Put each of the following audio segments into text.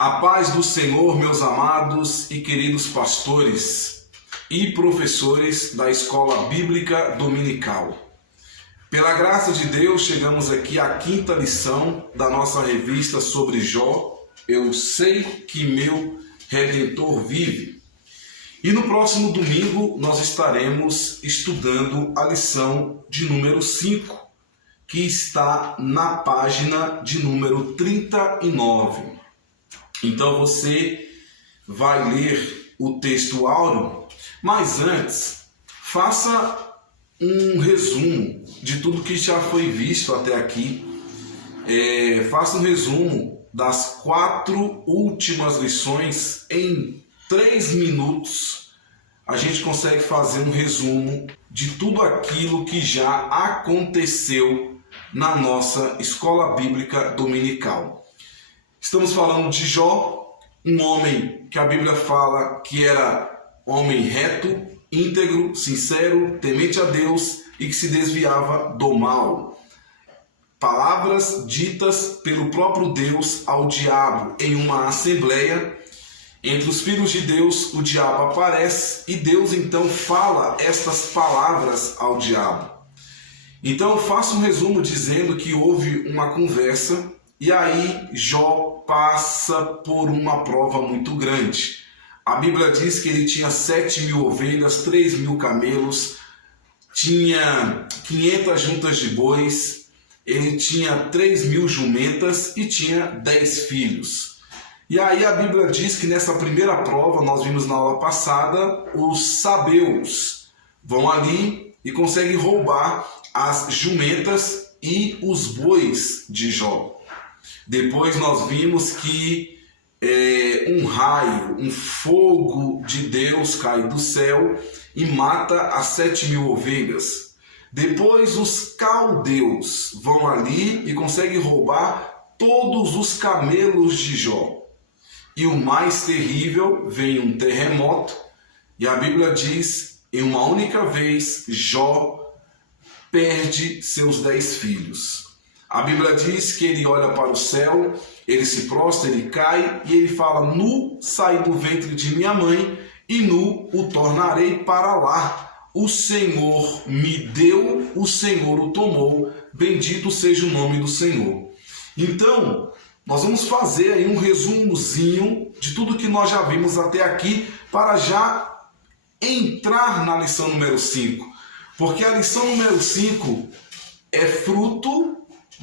A paz do Senhor, meus amados e queridos pastores e professores da Escola Bíblica Dominical. Pela graça de Deus, chegamos aqui à quinta lição da nossa revista sobre Jó. Eu sei que meu Redentor vive. E no próximo domingo nós estaremos estudando a lição de número 5, que está na página de número 39. Então você vai ler o texto áureo, mas antes, faça um resumo de tudo que já foi visto até aqui. Faça um resumo das 4 últimas lições em 3 minutos. A gente consegue fazer um resumo de tudo aquilo que já aconteceu na nossa Escola Bíblica Dominical. Estamos falando de Jó, um homem que a Bíblia fala que era homem reto, íntegro, sincero, temente a Deus e que se desviava do mal. Palavras ditas pelo próprio Deus ao diabo em uma assembleia. Entre os filhos de Deus, o diabo aparece e Deus então fala estas palavras ao diabo. Então eu faço um resumo dizendo que houve uma conversa e aí Jó passa por uma prova muito grande. A Bíblia diz que ele tinha 7.000 ovelhas, 3.000 camelos, tinha 500 juntas de bois, ele tinha 3.000 jumentas e tinha 10 filhos. E aí a Bíblia diz que nessa primeira prova, nós vimos na aula passada, os sabeus vão ali e conseguem roubar as jumentas e os bois de Jó. Depois nós vimos que um raio, um fogo de Deus cai do céu e mata as 7.000 ovelhas. Depois os caldeus vão ali e conseguem roubar todos os camelos de Jó. E o mais terrível, vem um terremoto e a Bíblia diz, em uma única vez, Jó perde seus 10 filhos. A Bíblia diz que ele olha para o céu, ele se prostra, ele cai e ele fala: nu saí do ventre de minha mãe e nu o tornarei para lá. O Senhor me deu, o Senhor o tomou, bendito seja o nome do Senhor. Então, nós vamos fazer aí um resumozinho de tudo que nós já vimos até aqui para já entrar na lição número 5. Porque a lição número 5 é fruto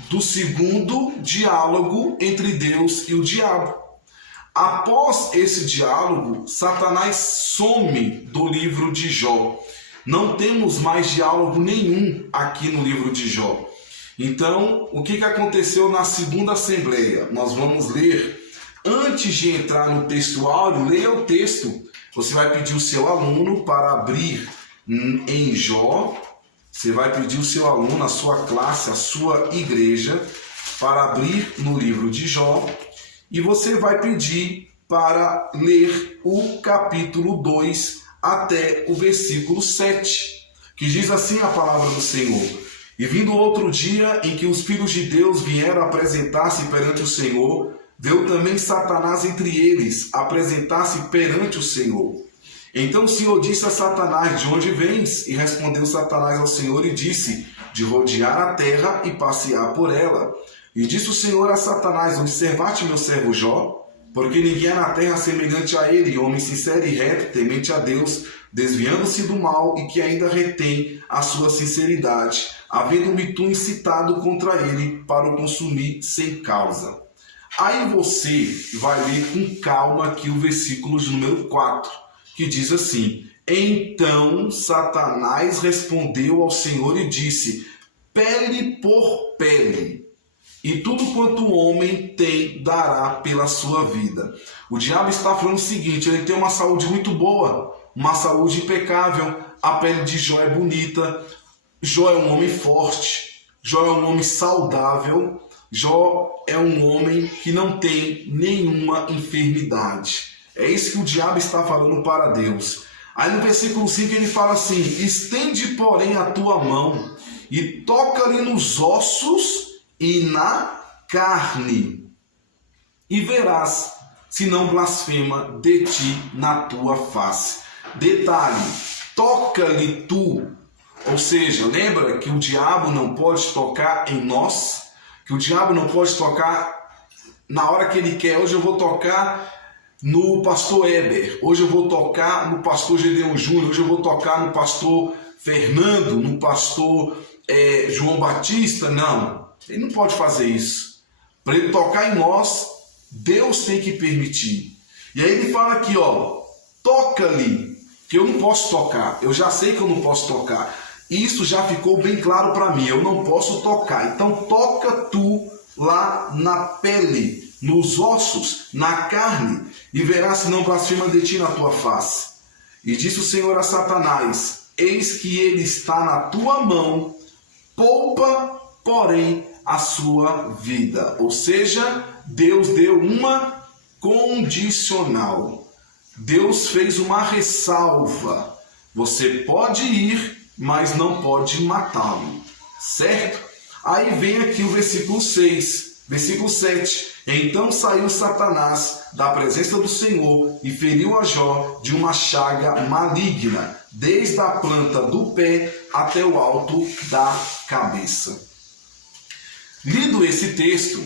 do segundo diálogo entre Deus e o diabo. Após esse diálogo, Satanás some do livro de Jó. Não temos mais diálogo nenhum aqui no livro de Jó. Então, o que aconteceu na segunda assembleia? Nós vamos ler. Antes de entrar no texto áureo, leia o texto. Você vai pedir o seu aluno para abrir em Jó. Você vai pedir o seu aluno, a sua classe, a sua igreja, para abrir no livro de Jó. E você vai pedir para ler o capítulo 2 até o versículo 7, que diz assim a palavra do Senhor: E vindo outro dia em que os filhos de Deus vieram apresentar-se perante o Senhor, veio também Satanás entre eles apresentar-se perante o Senhor. Então o Senhor disse a Satanás: de onde vens? E respondeu Satanás ao Senhor e disse: de rodear a terra e passear por ela. E disse o Senhor a Satanás: observaste meu servo Jó? Porque ninguém é na terra semelhante a ele, homem sincero e reto, temente a Deus, desviando-se do mal e que ainda retém a sua sinceridade, havendo-me tu incitado contra ele para o consumir sem causa. Aí você vai ler com calma aqui o versículo de número 4. Que diz assim: então Satanás respondeu ao Senhor e disse: pele por pele, e tudo quanto o homem tem dará pela sua vida. O diabo está falando o seguinte: ele tem uma saúde muito boa, uma saúde impecável, a pele de Jó é bonita, Jó é um homem forte, Jó é um homem saudável, Jó é um homem que não tem nenhuma enfermidade. É isso que o diabo está falando para Deus. Aí no versículo 5 ele fala assim: estende, porém, a tua mão e toca-lhe nos ossos e na carne, e verás se não blasfema de ti na tua face. Detalhe, toca-lhe tu. Ou seja, lembra que o diabo não pode tocar em nós? Que o diabo não pode tocar na hora que ele quer. Hoje eu vou tocar no pastor Heber, hoje eu vou tocar no pastor Gedeon Júnior, hoje eu vou tocar no pastor Fernando, no pastor João Batista. Não, ele não pode fazer isso. Para ele tocar em nós, Deus tem que permitir. E aí ele fala aqui, ó, toca-lhe, que eu não posso tocar, eu já sei que eu não posso tocar. Isso já ficou bem claro para mim, eu não posso tocar. Então toca tu lá na pele, nos ossos, na carne, e verás se não blasfema de ti na tua face. E disse o Senhor a Satanás: eis que ele está na tua mão, poupa, porém, a sua vida. Ou seja, Deus deu uma condicional. Deus fez uma ressalva. Você pode ir, mas não pode matá-lo. Certo? Aí vem aqui o versículo 6, versículo 7. Então saiu Satanás da presença do Senhor e feriu a Jó de uma chaga maligna, desde a planta do pé até o alto da cabeça. Lido esse texto,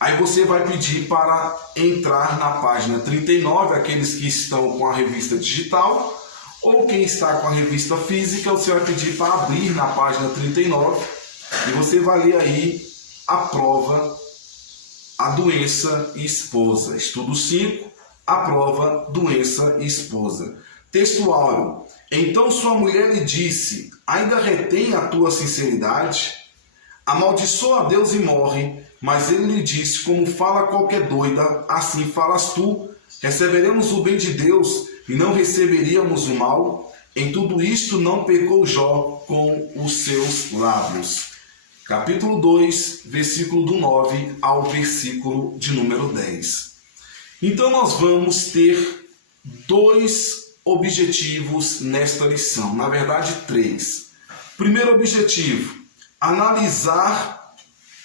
aí você vai pedir para entrar na página 39, aqueles que estão com a revista digital, ou quem está com a revista física, você vai pedir para abrir na página 39 e você vai ler aí a prova, a doença e esposa. Estudo 5, a prova, doença e esposa. Textual. Então sua mulher lhe disse: ainda retém a tua sinceridade? Amaldiçoa a Deus e morre. Mas ele lhe disse: como fala qualquer doida, assim falas tu. Receberemos o bem de Deus e não receberíamos o mal? Em tudo isto não pecou Jó com os seus lábios. Capítulo 2, versículo do 9 ao versículo de número 10. Então nós vamos ter dois objetivos nesta lição, na verdade 3. Primeiro objetivo, analisar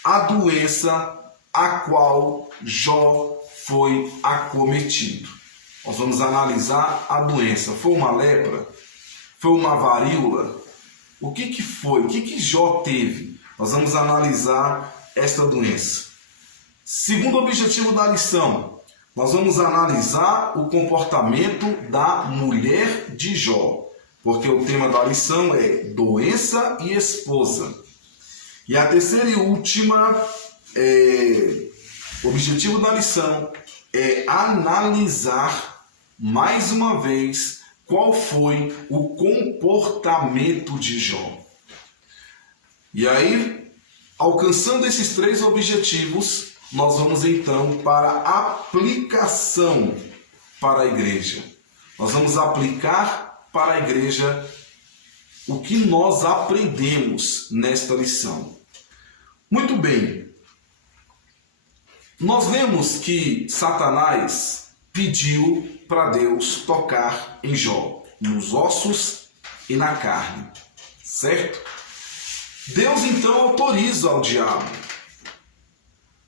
a doença a qual Jó foi acometido. Nós vamos analisar a doença. Foi uma lepra? Foi uma varíola? O que foi? O que Jó teve? Nós vamos analisar esta doença. Segundo objetivo da lição, nós vamos analisar o comportamento da mulher de Jó, porque o tema da lição é doença e esposa. E a terceira e última objetivo da lição é analisar mais uma vez qual foi o comportamento de Jó. E aí, alcançando esses 3 objetivos, nós vamos então para a aplicação para a igreja. Nós vamos aplicar para a igreja o que nós aprendemos nesta lição. Muito bem. Nós lemos que Satanás pediu para Deus tocar em Jó, nos ossos e na carne. Certo? Deus então autoriza ao diabo.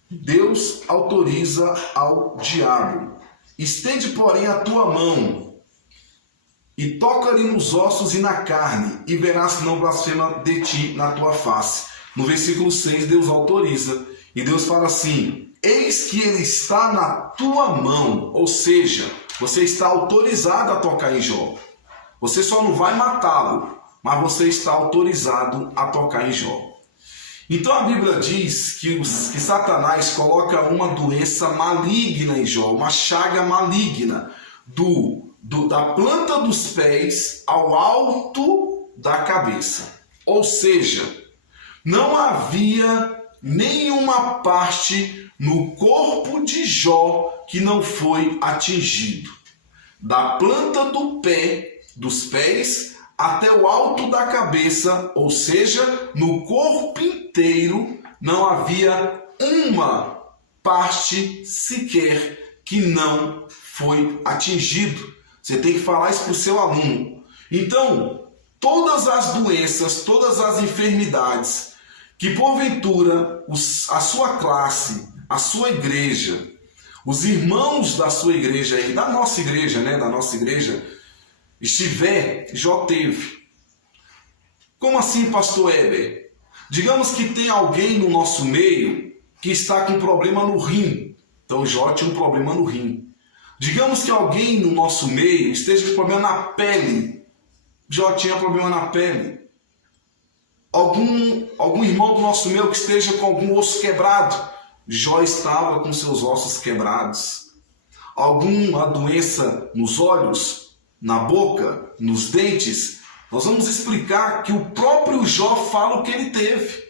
Deus autoriza ao diabo. Estende, porém, a tua mão e toca-lhe nos ossos e na carne, e verás que não blasfema de ti na tua face. No versículo 6, Deus autoriza. E Deus fala assim: eis que ele está na tua mão. Ou seja, você está autorizado a tocar em Jó. Você só não vai matá-lo, mas você está autorizado a tocar em Jó. Então a Bíblia diz que Satanás coloca uma doença maligna em Jó, uma chaga maligna, da planta dos pés ao alto da cabeça. Ou seja, não havia nenhuma parte no corpo de Jó que não foi atingido. Da planta do pé, dos pés, até o alto da cabeça, ou seja, no corpo inteiro, não havia uma parte sequer que não foi atingido. Você tem que falar isso para o seu aluno. Então, todas as doenças, todas as enfermidades que porventura a sua classe, a sua igreja, os irmãos da sua igreja aí, da nossa igreja, estiver, Jó teve. Como assim, pastor Heber? Digamos que tem alguém no nosso meio que está com problema no rim. Então Jó tinha um problema no rim. Digamos que alguém no nosso meio esteja com problema na pele. Jó tinha problema na pele. Algum irmão do nosso meio que esteja com algum osso quebrado. Jó estava com seus ossos quebrados. Alguma doença nos olhos, na boca, nos dentes. Nós vamos explicar que o próprio Jó fala o que ele teve.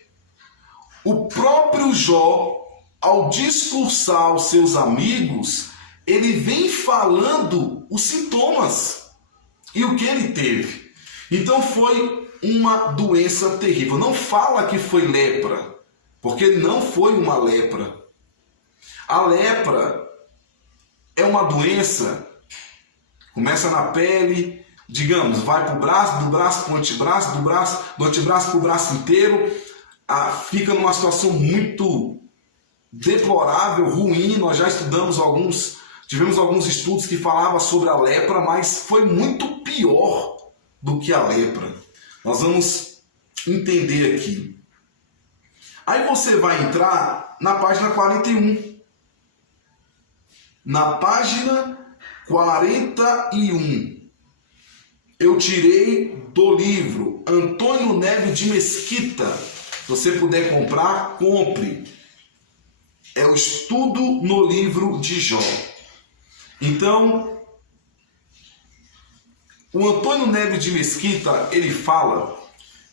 O próprio Jó, ao discursar aos seus amigos, ele vem falando os sintomas e o que ele teve. Então foi uma doença terrível. Não fala que foi lepra, porque não foi uma lepra. A lepra é uma doença, começa na pele, digamos, vai para o braço, do braço para o antebraço, do antebraço para o braço inteiro, fica numa situação muito deplorável, ruim. Nós já tivemos alguns estudos que falavam sobre a lepra, mas foi muito pior do que a lepra. Nós vamos entender aqui. Aí você vai entrar na página 41. Na página 41, eu tirei do livro Antônio Neves de Mesquita. Se você puder comprar, compre. É o estudo no livro de Jó. Então, o Antônio Neves de Mesquita, ele fala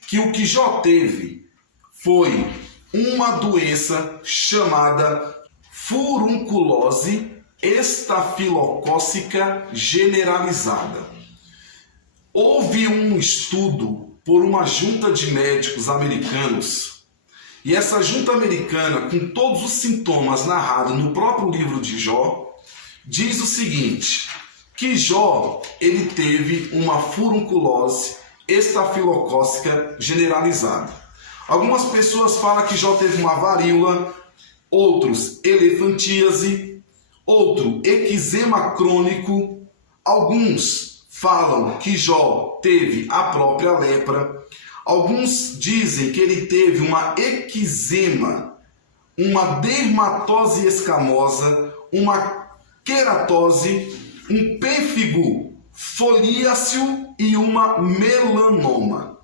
que o que Jó teve foi uma doença chamada furunculose estafilocócica generalizada. Houve um estudo por uma junta de médicos americanos, e essa junta americana, com todos os sintomas narrados no próprio livro de Jó, diz o seguinte, que Jó ele teve uma furunculose estafilocócica generalizada. Algumas pessoas falam que Jó teve uma varíola, outros elefantíase, outro eczema crônico, alguns falam que Jó teve a própria lepra, alguns dizem que ele teve uma eczema, uma dermatose escamosa, uma queratose, um pênfigo foliáceo e uma melanoma.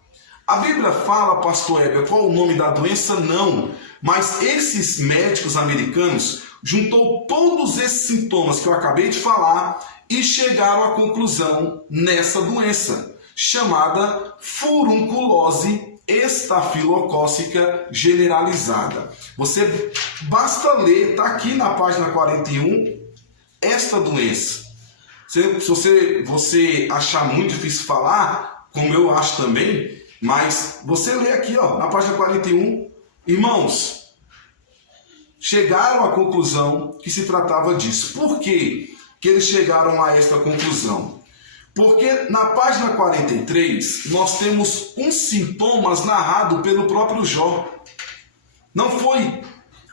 A Bíblia fala, pastor Heber, qual o nome da doença? Não, mas esses médicos americanos juntou todos esses sintomas que eu acabei de falar e chegaram à conclusão nessa doença, chamada furunculose estafilocócica generalizada. Você basta ler, está aqui na página 41, esta doença. Se você achar muito difícil falar, como eu acho também, mas você lê aqui, ó, na página 41, irmãos, chegaram à conclusão que se tratava disso. Por quê que eles chegaram a esta conclusão? Porque na página 43 nós temos uns sintomas narrados pelo próprio Jó. Não foi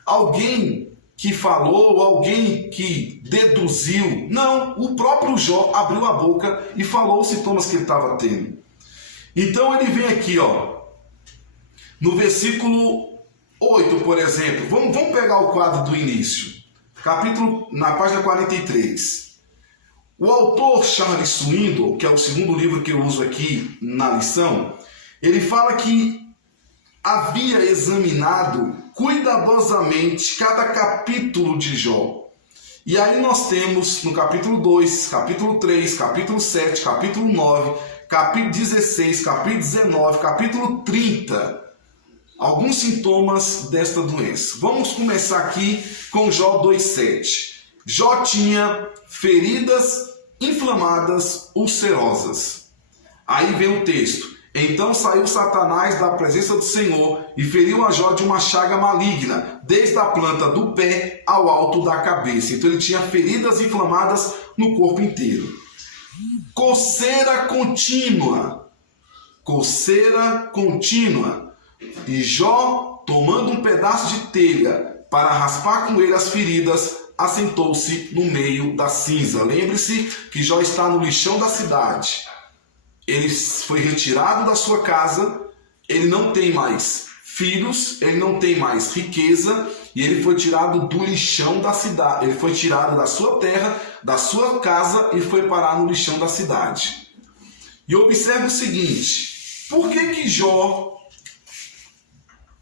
alguém que falou, alguém que deduziu. Não, o próprio Jó abriu a boca e falou os sintomas que ele estava tendo. Então ele vem aqui, ó, no versículo 8, por exemplo. Vamos pegar o quadro do início. Na página 43. O autor Charles Swindoll, que é o segundo livro que eu uso aqui na lição, ele fala que havia examinado cuidadosamente cada capítulo de Jó. E aí nós temos no capítulo 2, capítulo 3, capítulo 7, capítulo 9, capítulo 16, capítulo 19, capítulo 30, alguns sintomas desta doença. Vamos começar aqui com Jó 2,7. Jó tinha feridas inflamadas ulcerosas. Aí vem o texto. Então saiu Satanás da presença do Senhor e feriu a Jó de uma chaga maligna, desde a planta do pé ao alto da cabeça. Então ele tinha feridas inflamadas no corpo inteiro. Coceira contínua. Coceira contínua. E Jó, tomando um pedaço de telha para raspar com ele as feridas, assentou-se no meio da cinza. Lembre-se que Jó está no lixão da cidade. Ele foi retirado da sua casa, ele não tem mais filhos, ele não tem mais riqueza, e ele foi tirado do lixão da cidade. Ele foi tirado da sua terra, da sua casa, e foi parar no lixão da cidade. E observe o seguinte: por que Jó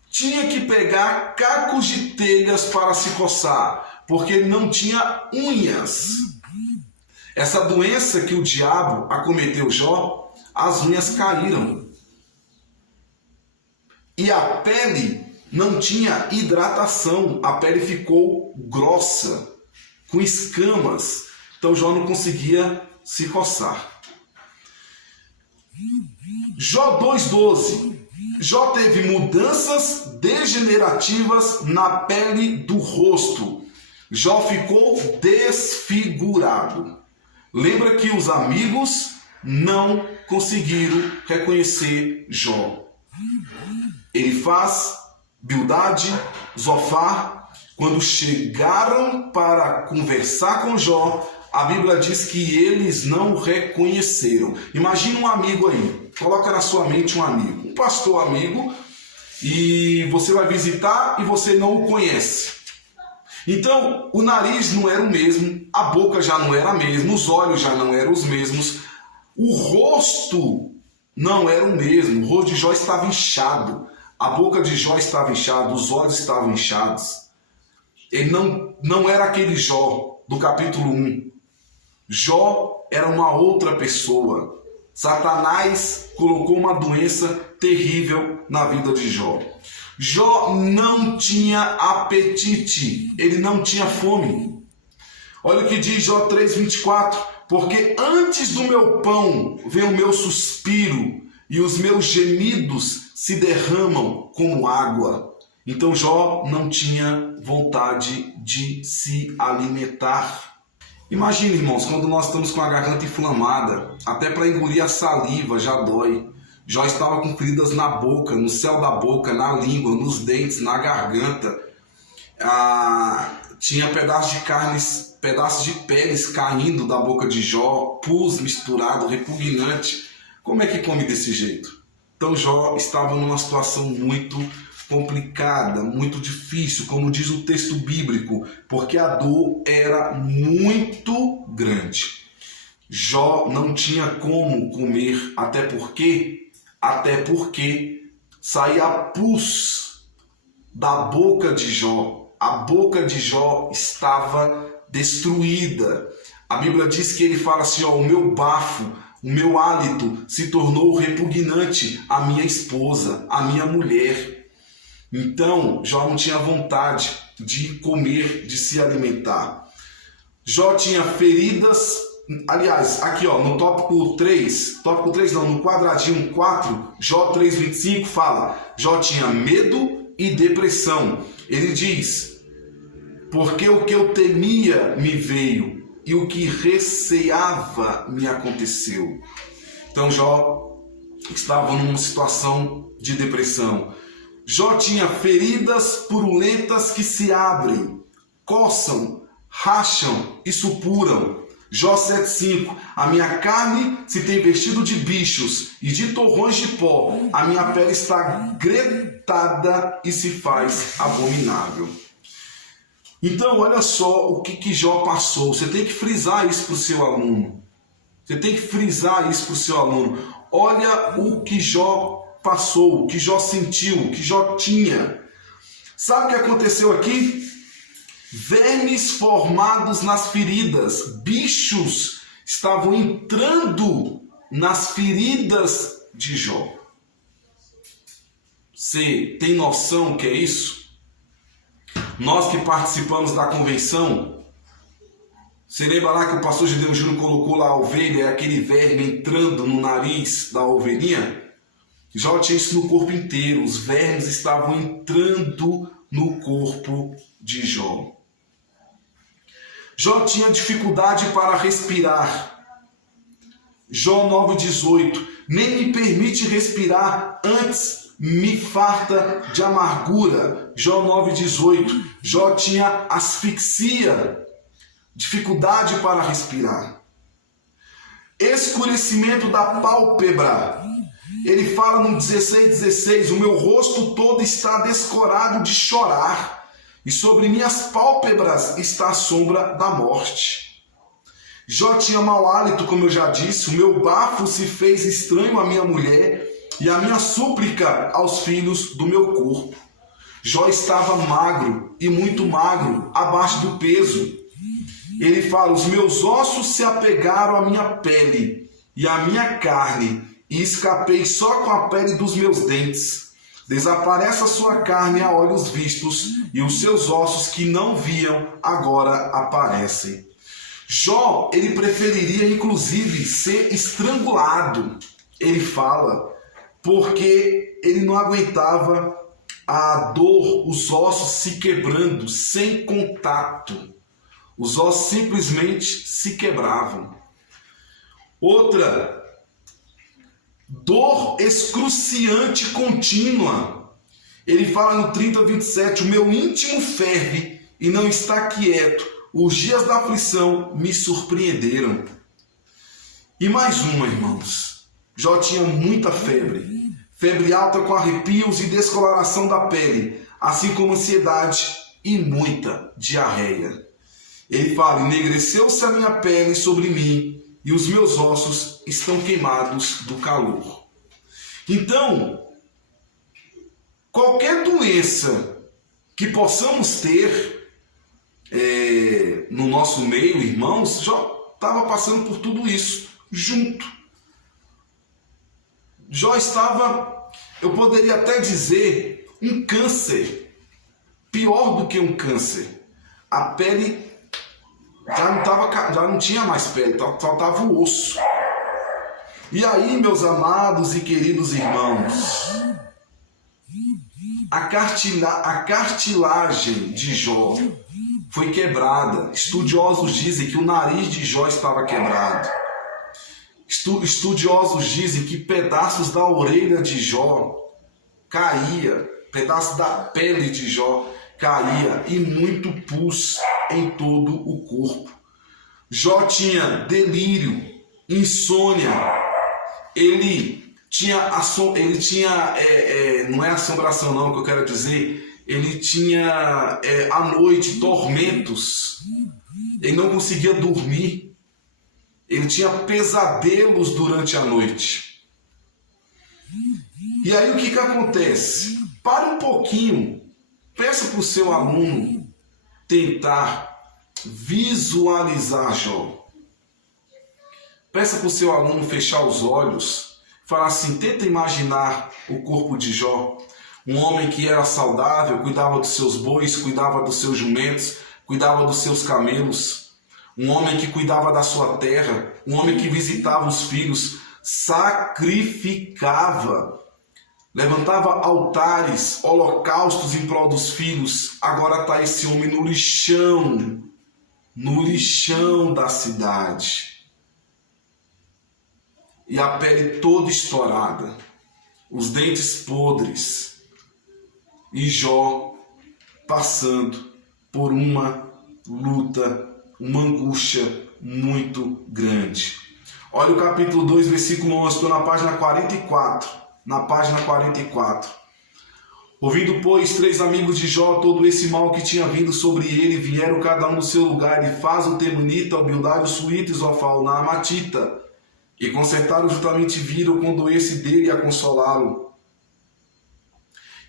tinha que pegar cacos de telhas para se coçar? Porque ele não tinha unhas. Essa doença que o diabo acometeu Jó, as unhas caíram. E a pele não tinha hidratação, a pele ficou grossa, com escamas. Então Jó não conseguia se coçar. Jó 2,12. Jó teve mudanças degenerativas na pele do rosto. Jó ficou desfigurado. Lembra que os amigos não conseguiram reconhecer Jó. Elifaz, Bildade, Zofar, quando chegaram para conversar com Jó, a Bíblia diz que eles não o reconheceram. Imagina um amigo aí, coloca na sua mente um amigo, um pastor amigo, e você vai visitar e você não o conhece. Então, o nariz não era o mesmo, a boca já não era a mesma, os olhos já não eram os mesmos, o rosto não era o mesmo, o rosto de Jó estava inchado, a boca de Jó estava inchada, os olhos estavam inchados. Ele não era aquele Jó do capítulo 1. Jó era uma outra pessoa. Satanás colocou uma doença terrível na vida de Jó. Jó não tinha apetite, ele não tinha fome. Olha o que diz Jó 3,24. Porque antes do meu pão vem o meu suspiro, e os meus gemidos se derramam como água. Então Jó não tinha vontade de se alimentar. Imagina, irmãos, quando nós estamos com a garganta inflamada, até para engolir a saliva já dói. Jó estava com feridas na boca, no céu da boca, na língua, nos dentes, na garganta. Tinha pedaços de peles caindo da boca de Jó, pus misturado, repugnante. Como é que come desse jeito? Então Jó estava numa situação muito complicada, muito difícil, como diz o texto bíblico, porque a dor era muito grande. Jó não tinha como comer, até porque saía pus da boca de Jó. A boca de Jó estava destruída. A Bíblia diz que ele fala assim, ó, o meu bafo, o meu hálito se tornou repugnante à minha esposa, à minha mulher. Então, Jó não tinha vontade de comer, de se alimentar. Jó tinha feridas, aliás, aqui ó, no tópico 3 não, no quadradinho 4, Jó 3,25 fala, Jó tinha medo e depressão. Ele diz, porque o que eu temia me veio, e o que receava me aconteceu. Então Jó estava numa situação de depressão. Jó tinha feridas purulentas que se abrem, coçam, racham e supuram. Jó 7,5. A minha carne se tem vestido de bichos e de torrões de pó. A minha pele está gretada e se faz abominável. Então, olha só o que Jó passou. Você tem que frisar isso para o seu aluno. Você tem que frisar isso para o seu aluno. Olha o que Jó passou, o que Jó sentiu, o que Jó tinha. Sabe o que aconteceu aqui? Vermes formados nas feridas, bichos estavam entrando nas feridas de Jó. Você tem noção o que é isso? Nós que participamos da convenção, você lembra lá que o pastor Gideon Júnior colocou lá a ovelha, aquele verme entrando no nariz da ovelhinha? Jó tinha isso no corpo inteiro, os vermes estavam entrando no corpo de Jó. Jó tinha dificuldade para respirar. Jó 9,18. Nem me permite respirar, antes me farta de amargura. Jó 9,18. Jó tinha asfixia dificuldade para respirar, escurecimento da pálpebra. Ele fala no 16:16, o meu rosto todo está descorado de chorar, e sobre minhas pálpebras está a sombra da morte. Jó tinha mau hálito, como eu já disse, o meu bafo se fez estranho à minha mulher, e a minha súplica aos filhos do meu corpo. Jó estava magro, e muito magro, abaixo do peso. Ele fala, os meus ossos se apegaram à minha pele, e à minha carne, e escapei só com a pele dos meus dentes. Desaparece a sua carne a olhos vistos, e os seus ossos que não viam agora aparecem. Jó, ele preferiria inclusive ser estrangulado, ele fala, porque ele não aguentava a dor, os ossos se quebrando sem contato. Os ossos simplesmente se quebravam. Outra, dor excruciante contínua. Ele fala no 30:27, o meu íntimo ferve e não está quieto. Os dias da aflição me surpreenderam. E mais uma, irmãos. Jó tinha muita febre. Febre alta com arrepios e descoloração da pele, assim como ansiedade e muita diarreia. Ele fala, enegreceu-se a minha pele sobre mim, e os meus ossos estão queimados do calor. Então, qualquer doença que possamos ter no nosso meio, irmãos, Jó estava passando por tudo isso junto. Jó estava, eu poderia até dizer, um câncer, pior do que um câncer. A pele já não tinha mais pele, faltava o osso. E aí, meus amados e queridos irmãos, a cartilagem de Jó foi quebrada. Estudiosos dizem que o nariz de Jó estava quebrado. Estudiosos dizem que pedaços da orelha de Jó caía, pedaços da pele de Jó caía e muito pus em todo o corpo. Jó tinha delírio, insônia, ele tinha não é assombração não que eu quero dizer, ele tinha à noite tormentos, ele não conseguia dormir, ele tinha pesadelos durante a noite. E aí o que acontece? Para um pouquinho, peça para o seu aluno tentar visualizar Jó. Peça para o seu aluno fechar os olhos, falar assim, tenta imaginar o corpo de Jó. Um homem que era saudável, cuidava dos seus bois, cuidava dos seus jumentos, cuidava dos seus camelos. Um homem que cuidava da sua terra, um homem que visitava os filhos, sacrificava, levantava altares, holocaustos em prol dos filhos. Agora está esse homem no lixão da cidade. E a pele toda estourada, os dentes podres. E Jó passando por uma luta, uma angústia muito grande. Olha o capítulo 2, versículo 11, estou na página 44. Na página 44. Ouvindo, pois, 3 amigos de Jó todo esse mal que tinha vindo sobre ele, vieram cada um no seu lugar, e faz o Temanita, o Bildade, o Suíta e Zofal, na Amatita, e consertaram juntamente viram condoer-se dele e a consolá-lo.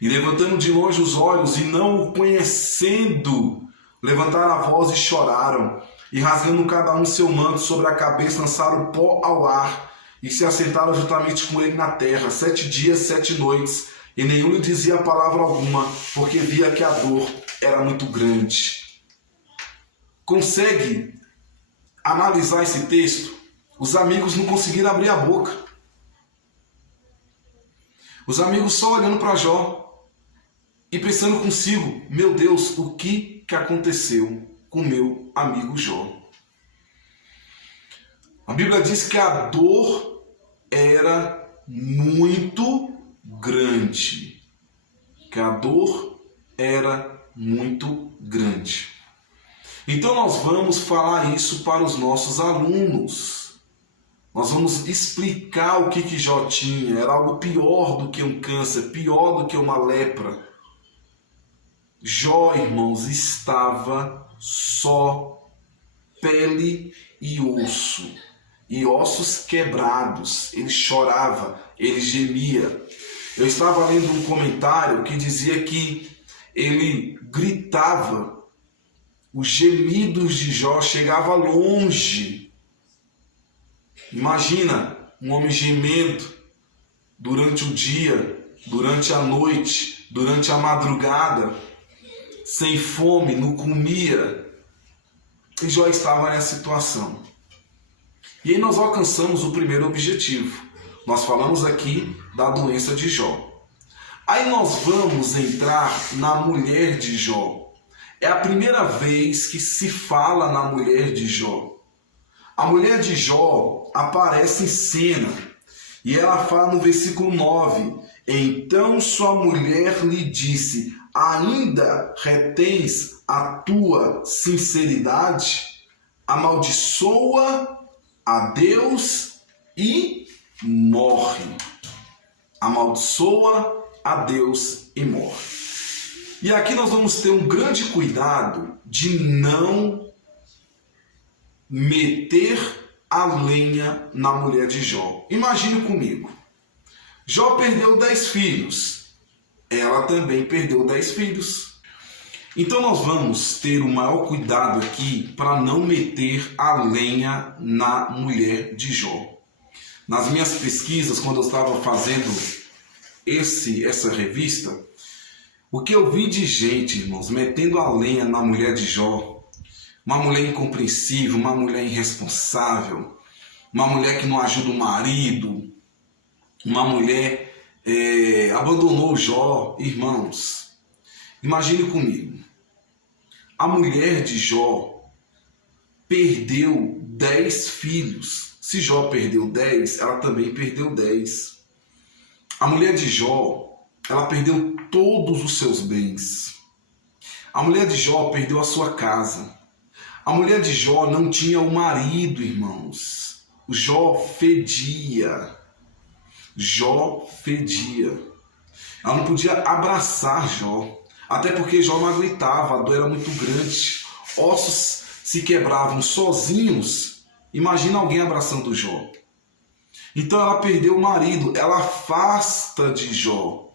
E levantando de longe os olhos, e não o conhecendo, levantaram a voz e choraram, e rasgando cada um seu manto sobre a cabeça, lançaram pó ao ar, e se assentaram juntamente com ele na terra, 7 dias, 7 noites, e nenhum lhe dizia palavra alguma, porque via que a dor era muito grande. Consegue analisar esse texto? Os amigos não conseguiram abrir a boca. Os amigos só olhando para Jó e pensando consigo, meu Deus, o que aconteceu com meu amigo Jó? A Bíblia diz que a dor era muito grande. Que a dor era muito grande. Então nós vamos falar isso para os nossos alunos. Nós vamos explicar o que Jó tinha. Era algo pior do que um câncer, pior do que uma lepra. Jó, irmãos, estava só pele e osso, e ossos quebrados. Ele chorava, ele gemia. Eu estava lendo um comentário que dizia que ele gritava. Os gemidos de Jó chegavam longe. Imagina um homem gemendo durante o dia, durante a noite, durante a madrugada, sem fome, não comia. E Jó estava nessa situação. E aí nós alcançamos o primeiro objetivo. Nós falamos aqui da doença de Jó. Aí nós vamos entrar na mulher de Jó. É a primeira vez que se fala na mulher de Jó. A mulher de Jó aparece em cena. E ela fala no versículo 9. Então sua mulher lhe disse: ainda retens a tua sinceridade? Amaldiçoa a Deus e morre. Amaldiçoa a Deus e morre. E aqui nós vamos ter um grande cuidado de não meter a lenha na mulher de Jó. Imagine comigo. Jó perdeu 10 filhos. Ela também perdeu 10 filhos. Então nós vamos ter o maior cuidado aqui para não meter a lenha na mulher de Jó. Nas minhas pesquisas, quando eu estava fazendo essa revista, o que eu vi de gente, irmãos, metendo a lenha na mulher de Jó, uma mulher incompreensível, uma mulher irresponsável, uma mulher que não ajuda o marido, uma mulher abandonou Jó. Irmãos, imagine comigo, a mulher de Jó perdeu 10 filhos. Se Jó perdeu 10, ela também perdeu 10. A mulher de Jó, ela perdeu todos os seus bens. A mulher de Jó perdeu a sua casa. A mulher de Jó não tinha o marido, irmãos. Jó fedia. Jó fedia. Ela não podia abraçar Jó. Até porque Jó não aguentava, a dor era muito grande. Ossos se quebravam sozinhos. Imagina alguém abraçando Jó. Então ela perdeu o marido, ela afasta de Jó.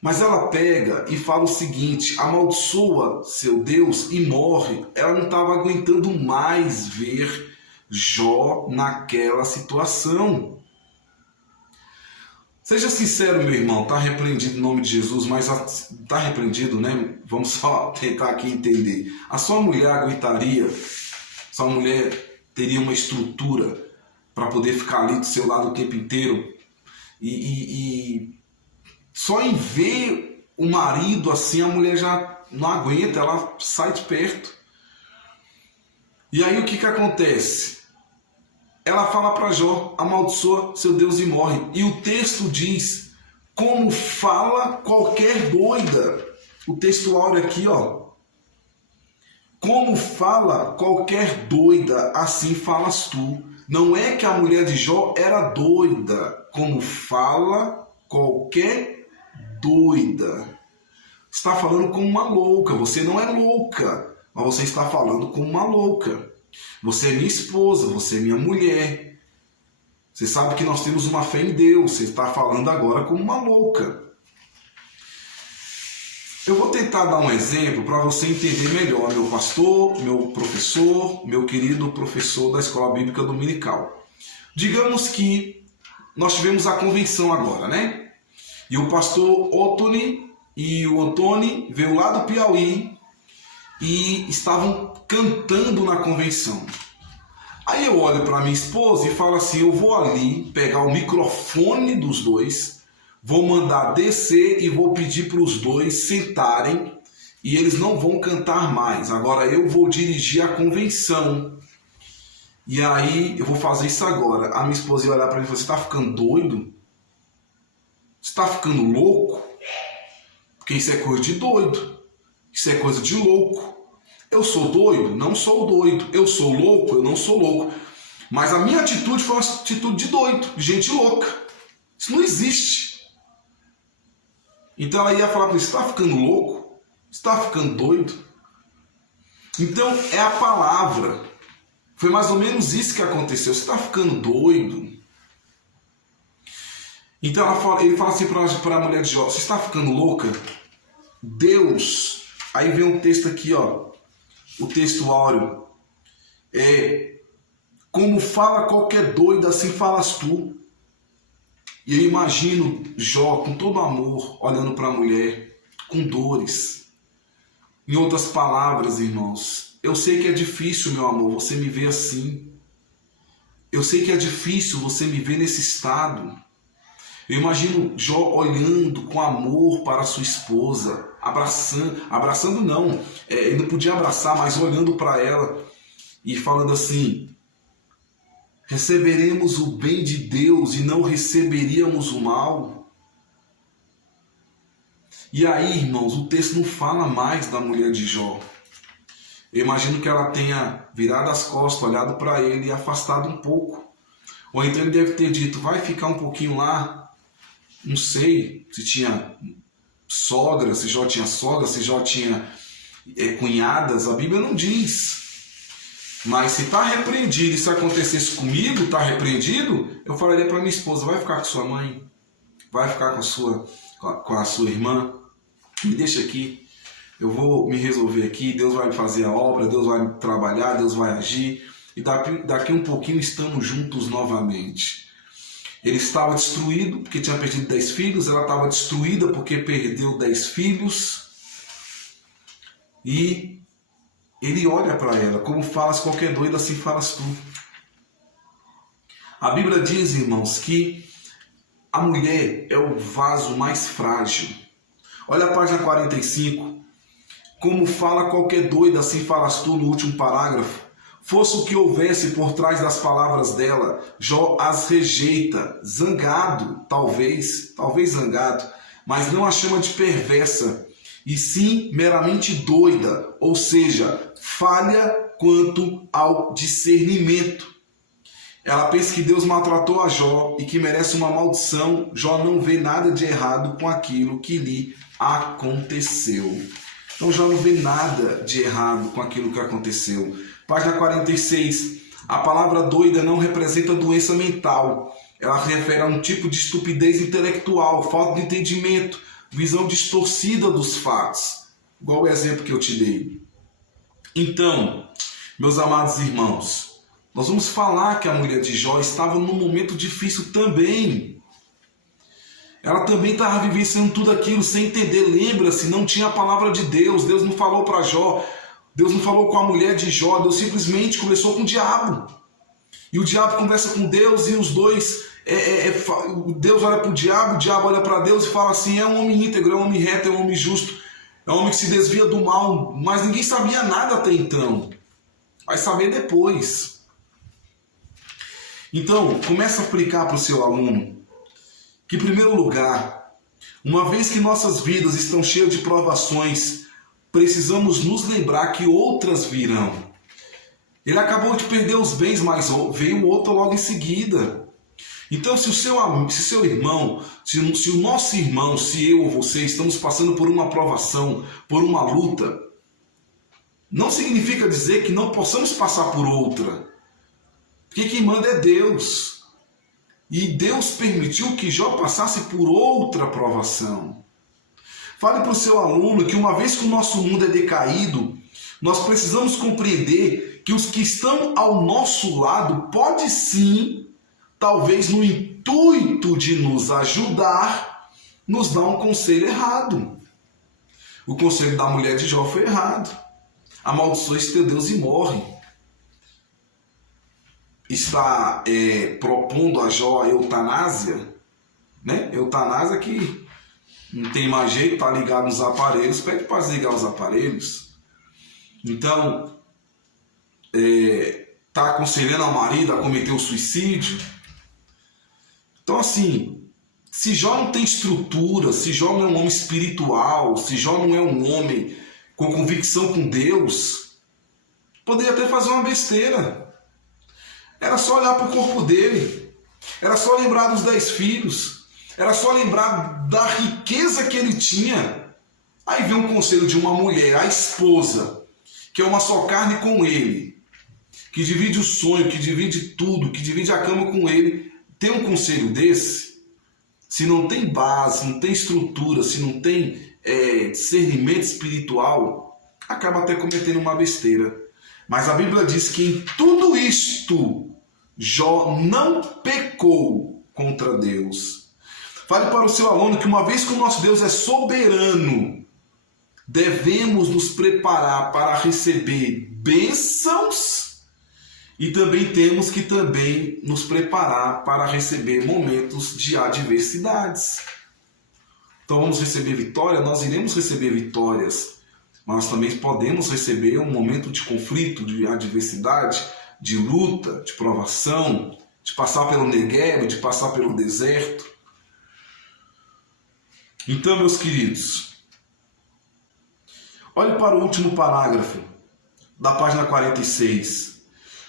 Mas ela pega e fala o seguinte: amaldiçoa seu Deus e morre. Ela não estava aguentando mais ver Jó naquela situação. Seja sincero, meu irmão, está repreendido em nome de Jesus, mas está repreendido, né? Vamos só tentar aqui entender. A sua mulher aguentaria, sua mulher teria uma estrutura para poder ficar ali do seu lado o tempo inteiro e só em ver o marido assim, a mulher já não aguenta, ela sai de perto. E aí o que acontece? Ela fala para Jó: amaldiçoa seu Deus e morre. E o texto diz: como fala qualquer doida. O texto áureo aqui, ó. Como fala qualquer doida, assim falas tu. Não é que a mulher de Jó era doida. Como fala qualquer doida. Está falando como uma louca. Você não é louca, mas você está falando como uma louca. Você é minha esposa, você é minha mulher. Você sabe que nós temos uma fé em Deus. Você está falando agora como uma louca. Eu vou tentar dar um exemplo para você entender melhor, meu pastor, meu professor, meu querido professor da Escola Bíblica Dominical. Digamos que nós tivemos a convenção agora, né? E o pastor Otoni e o Antônio veio lá do Piauí e estavam cantando na convenção. Aí eu olho para minha esposa e falo assim: eu vou ali pegar o microfone dos dois, vou mandar descer e vou pedir para os dois sentarem e eles não vão cantar mais. Agora eu vou dirigir a convenção. E aí eu vou fazer isso agora. A minha esposa ia olhar para mim e falar: você está ficando doido? Você está ficando louco? Porque isso é coisa de doido. Isso é coisa de louco. Eu sou doido? Não sou doido. Eu sou louco? Eu não sou louco. Mas a minha atitude foi uma atitude de doido, de gente louca. Isso não existe. Então ela ia falar para ele, você está ficando louco? Você está ficando doido? Então é a palavra. Foi mais ou menos isso que aconteceu. Você está ficando doido? Então ele fala assim para a mulher de Jó, você está ficando louca? Deus, aí vem um texto aqui, ó, o texto áureo, como fala qualquer doido, assim falas tu. E eu imagino Jó com todo amor, olhando para a mulher, com dores. Em outras palavras, irmãos, eu sei que é difícil, meu amor, você me ver assim. Eu sei que é difícil você me ver nesse estado. Eu imagino Jó olhando com amor para sua esposa, abraçando não, ele não podia abraçar, mas olhando para ela e falando assim, receberemos o bem de Deus e não receberíamos o mal? E aí, irmãos, o texto não fala mais da mulher de Jó. Eu imagino que ela tenha virado as costas, olhado para ele e afastado um pouco. Ou então ele deve ter dito, vai ficar um pouquinho lá. Não sei se tinha sogra, se Jó tinha sogra, se Jó tinha cunhadas, a Bíblia não diz. Mas se está repreendido e se acontecesse comigo, está repreendido, eu falaria para minha esposa, vai ficar com sua mãe, vai ficar com a sua irmã, me deixa aqui, eu vou me resolver aqui, Deus vai fazer a obra, Deus vai trabalhar, Deus vai agir, e daqui um pouquinho estamos juntos novamente. Ele estava destruído porque tinha perdido 10 filhos, ela estava destruída porque perdeu 10 filhos. E ele olha para ela, como falas qualquer doido, assim falas tu. A Bíblia diz, irmãos, que a mulher é o vaso mais frágil. Olha a página 45. Como fala qualquer doido, assim falas tu, no último parágrafo. Fosse o que houvesse por trás das palavras dela, Jó as rejeita, zangado, talvez zangado, mas não a chama de perversa, e sim meramente doida, ou seja, falha quanto ao discernimento. Ela pensa que Deus maltratou a Jó e que merece uma maldição. Jó não vê nada de errado com aquilo que lhe aconteceu. Então Jó não vê nada de errado com aquilo que aconteceu. Página 46. A palavra doida não representa doença mental. Ela refere a um tipo de estupidez intelectual, falta de entendimento, visão distorcida dos fatos. Igual o exemplo que eu te dei. Então, meus amados irmãos, nós vamos falar que a mulher de Jó estava num momento difícil também. Ela também estava vivenciando tudo aquilo sem entender. Lembra-se, não tinha a palavra de Deus. Deus não falou para Jó. Deus não falou com a mulher de Jó. Deus simplesmente conversou com o diabo. E o diabo conversa com Deus e os dois... Deus olha para o diabo olha para Deus e fala assim, é um homem íntegro, é um homem reto, é um homem justo. É um homem que se desvia do mal. Mas ninguém sabia nada até então. Vai saber depois. Então, começa a aplicar para o seu aluno que, em primeiro lugar, uma vez que nossas vidas estão cheias de provações, precisamos nos lembrar que outras virão. Ele acabou de perder os bens, mas veio outro logo em seguida. Então, se seu irmão, se o nosso irmão, se eu ou você estamos passando por uma provação, por uma luta, não significa dizer que não possamos passar por outra. Porque quem manda é Deus. E Deus permitiu que Jó passasse por outra provação. Fale para o seu aluno que uma vez que o nosso mundo é decaído, nós precisamos compreender que os que estão ao nosso lado pode sim, talvez no intuito de nos ajudar, nos dar um conselho errado. O conselho da mulher de Jó foi errado. Amaldiçoe teu Deus e morre. Está propondo a Jó a eutanásia, né? Eutanásia que não tem mais jeito, está ligado nos aparelhos, pede para desligar os aparelhos. Então, está aconselhando ao marido a cometer o suicídio. Então, assim, se Jó não tem estrutura, se Jó não é um homem espiritual, se Jó não é um homem com convicção com Deus, Poderia até fazer uma besteira. Era só olhar para o corpo dele. Era só lembrar dos 10 filhos. Era só lembrar da riqueza que ele tinha. Aí vem um conselho de uma mulher, a esposa, que é uma só carne com ele, que divide o sonho, que divide tudo, que divide a cama com ele. Tem um conselho desse, se não tem base, não tem estrutura, se não tem discernimento espiritual, acaba até cometendo uma besteira. Mas a Bíblia diz que em tudo isto, Jó não pecou contra Deus. Fale para o seu aluno que uma vez que o nosso Deus é soberano, devemos nos preparar para receber bênçãos e também temos que também nos preparar para receber momentos de adversidades. Então vamos receber vitória, nós iremos receber vitórias, mas também podemos receber um momento de conflito, de adversidade, de luta, de provação, de passar pelo Negueb, de passar pelo deserto. Então, meus queridos, olhe para o último parágrafo da página 46.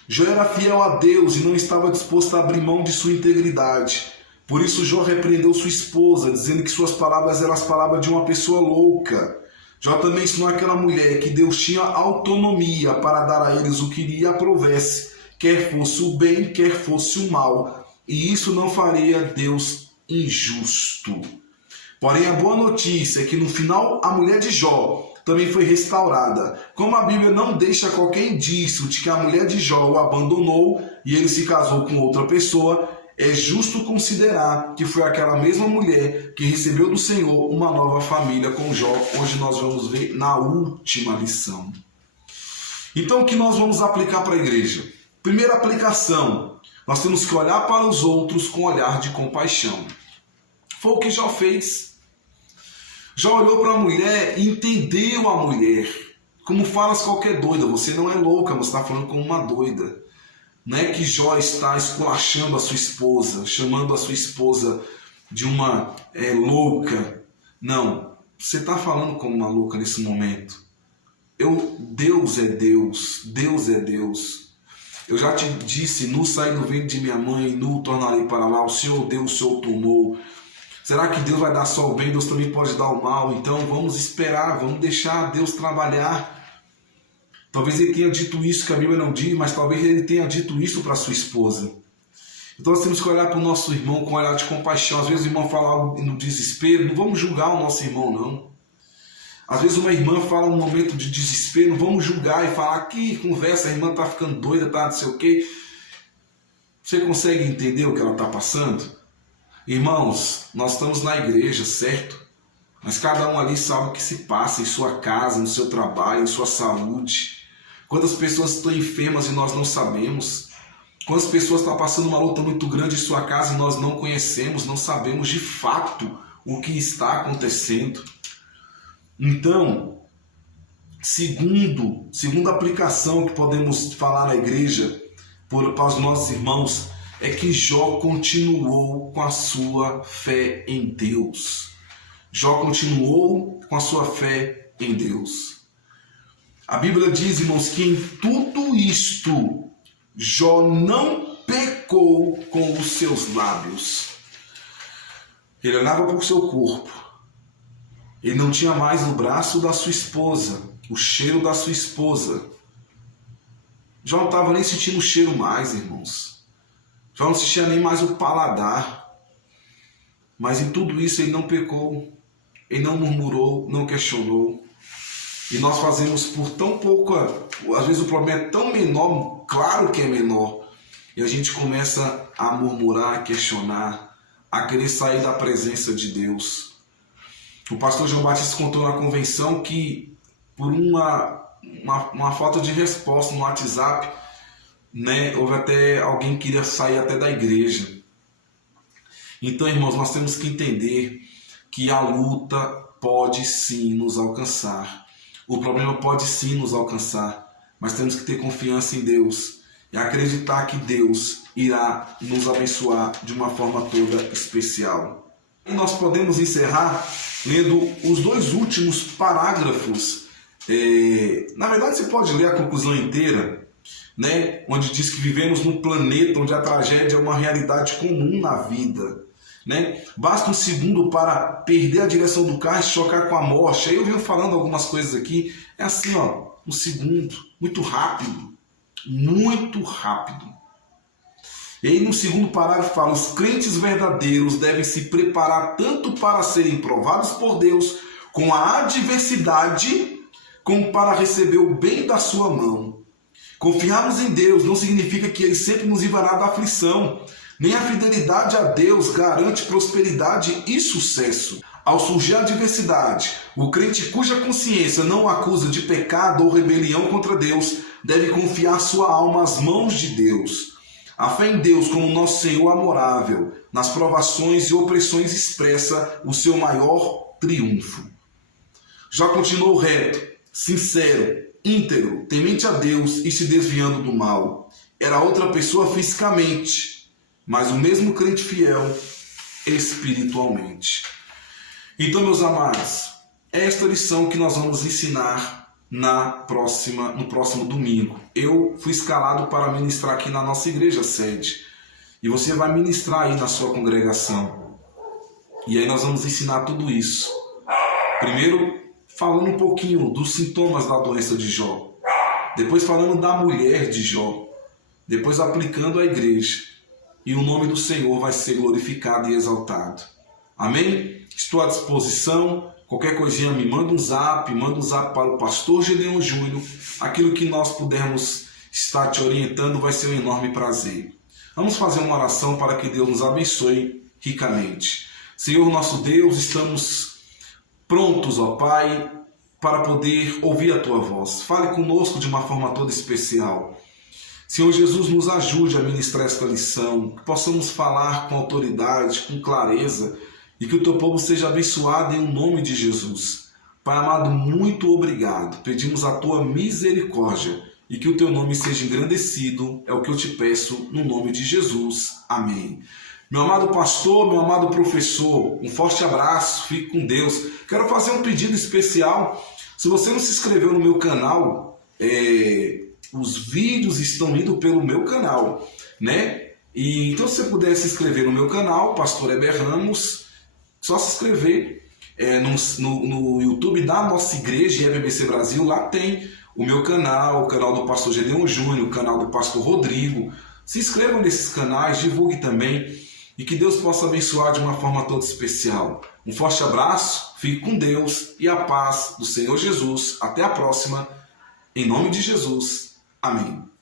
Jó era fiel a Deus e não estava disposto a abrir mão de sua integridade. Por isso Jó repreendeu sua esposa, dizendo que suas palavras eram as palavras de uma pessoa louca. Jó também ensinou àquela mulher que Deus tinha autonomia para dar a eles o que lhe aprovesse, quer fosse o bem, quer fosse o mal, e isso não faria Deus injusto. Porém, a boa notícia é que no final a mulher de Jó também foi restaurada. Como a Bíblia não deixa qualquer indício de que a mulher de Jó o abandonou e ele se casou com outra pessoa, é justo considerar que foi aquela mesma mulher que recebeu do Senhor uma nova família com Jó. Hoje nós vamos ver na última lição. Então, o que nós vamos aplicar para a igreja? Primeira aplicação, nós temos que olhar para os outros com olhar de compaixão. Foi o que Jó fez. Jó olhou para a mulher e entendeu a mulher. Como falas qualquer doida, você não é louca, mas está falando como uma doida. Não é que Jó está esculachando a sua esposa, chamando a sua esposa de uma louca. Não, você está falando como uma louca nesse momento. Deus é Deus, Deus é Deus. Eu já te disse, nu saí do ventre de minha mãe, nu tornarei para lá, o Senhor deu, o Senhor tomou. Será que Deus vai dar só o bem? Deus também pode dar o mal. Então vamos esperar, vamos deixar Deus trabalhar. Talvez ele tenha dito isso que a Bíblia não diz, mas talvez ele tenha dito isso para sua esposa. Então nós temos que olhar para o nosso irmão com um olhar de compaixão. Às vezes o irmão fala algo no desespero, não vamos julgar o nosso irmão, não. Às vezes uma irmã fala um momento de desespero, não vamos julgar e falar que conversa, a irmã está ficando doida, tá, não sei o quê. Você consegue entender o que ela está passando? Irmãos, nós estamos na igreja, certo? Mas cada um ali sabe o que se passa em sua casa, no seu trabalho, em sua saúde. Quantas pessoas estão enfermas e nós não sabemos? Quantas pessoas estão passando uma luta muito grande em sua casa e nós não conhecemos, não sabemos de fato o que está acontecendo? Então, segunda aplicação que podemos falar na igreja para os nossos irmãos é que Jó continuou com a sua fé em Deus. Jó continuou com a sua fé em Deus. A Bíblia diz, irmãos, que em tudo isto Jó não pecou com os seus lábios. Ele olhava para o seu corpo. Ele não tinha mais o braço da sua esposa, o cheiro da sua esposa. Jó não estava nem sentindo o cheiro mais, irmãos. Já não sentia nem mais o paladar. Mas em tudo isso ele não pecou. Ele não murmurou, não questionou. E nós fazemos por tão pouco. Às vezes o problema é tão menor, claro que é menor. E a gente começa a murmurar, a questionar, a querer sair da presença de Deus. O pastor João Batista contou na convenção que por uma falta de resposta no WhatsApp, houve até alguém que queria sair até da igreja. Então, irmãos, nós temos que entender que a luta pode sim nos alcançar. O problema pode sim nos alcançar, mas temos que ter confiança em Deus e acreditar que Deus irá nos abençoar de uma forma toda especial. E nós podemos encerrar lendo os 2 últimos parágrafos Na verdade, você pode ler a conclusão inteira, né? Onde diz que vivemos num planeta onde a tragédia é uma realidade comum na vida. Né? Basta um segundo para perder a direção do carro e chocar com a morte. Aí eu venho falando algumas coisas aqui. É assim, ó, um segundo, muito rápido. Muito rápido. E aí no segundo parágrafo fala: os crentes verdadeiros devem se preparar tanto para serem provados por Deus com a adversidade, como para receber o bem da sua mão. Confiarmos em Deus não significa que Ele sempre nos livrará da aflição. Nem a fidelidade a Deus garante prosperidade e sucesso. Ao surgir a adversidade, o crente cuja consciência não o acusa de pecado ou rebelião contra Deus deve confiar sua alma às mãos de Deus. A fé em Deus como nosso Senhor amorável, nas provações e opressões expressa o seu maior triunfo. Já continuou reto, sincero, íntegro, temente a Deus e se desviando do mal. Era outra pessoa fisicamente, mas o mesmo crente fiel espiritualmente. Então, meus amados, é esta lição que nós vamos ensinar no próximo domingo. Eu fui escalado para ministrar aqui na nossa igreja sede. E você vai ministrar aí na sua congregação. E aí nós vamos ensinar tudo isso. Primeiro, falando um pouquinho dos sintomas da doença de Jó. Depois falando da mulher de Jó. Depois aplicando à igreja. E o nome do Senhor vai ser glorificado e exaltado. Amém? Estou à disposição. Qualquer coisinha me manda um zap para o pastor Gedeon Júnior. Aquilo que nós pudermos estar te orientando vai ser um enorme prazer. Vamos fazer uma oração para que Deus nos abençoe ricamente. Senhor nosso Deus, estamos prontos, ó Pai, para poder ouvir a Tua voz. Fale conosco de uma forma toda especial. Senhor Jesus, nos ajude a ministrar esta lição, que possamos falar com autoridade, com clareza, e que o Teu povo seja abençoado em nome de Jesus. Pai amado, muito obrigado. Pedimos a Tua misericórdia e que o Teu nome seja engrandecido. É o que eu te peço no nome de Jesus. Amém. Meu amado pastor, meu amado professor, um forte abraço, fique com Deus. Quero fazer um pedido especial. Se você não se inscreveu no meu canal, os vídeos estão indo pelo meu canal, né? E então, se você puder se inscrever no meu canal, Pastor Heber Ramos, só se inscrever no YouTube da nossa igreja, EBBC Brasil. Lá tem o meu canal, o canal do pastor Gedeon Júnior, o canal do pastor Rodrigo. Se inscrevam nesses canais, divulgue também, e que Deus possa abençoar de uma forma toda especial. Um forte abraço, fique com Deus e a paz do Senhor Jesus. Até a próxima, em nome de Jesus. Amém.